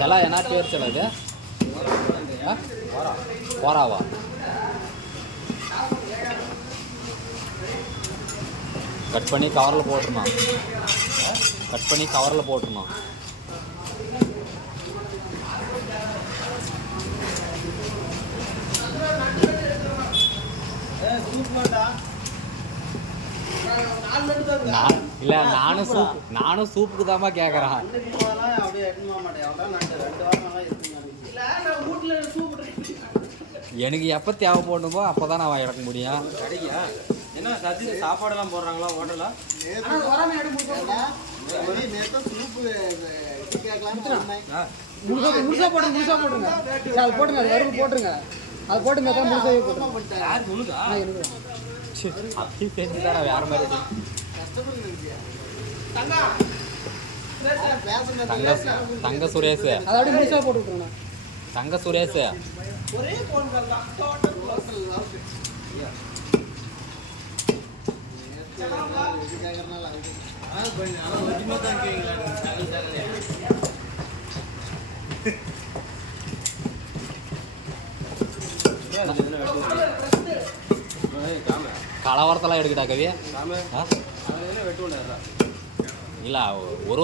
செலா என்ன பேர் செலா இது? கோராவா? கட் பண்ணி கவரில் போட்டுருணும். கட் பண்ணி கவரில் போட்டுருணும். இல்லை நானும் சூப்புக்கு தான்மா கேட்குறேன். எனக்கு எப்போ தேவைப்படணுமோ அப்போ தான் நான் இறக்க முடியும். என்ன சாப்பாடெல்லாம் போடுறாங்களா ஹோட்டலில்? முழுசா போட்டுருங்க. அது போட்டுங்க, அது வறுப்பு போட்டுருங்க. அது போட்டு மேலே முழுசாவே போட்டுருங்க. அப்படி தெரிஞ்சுதாடா வேற மாதிரி. தங்க சுரேஷ் அதோட முழுசா போட்டு விட்டுருங்க. தங்க சுரேஷ் ஒரே போன் தான். கலவரத்தெல்லாம் எடுக்கட்டா கவி? இல்லை ஒரு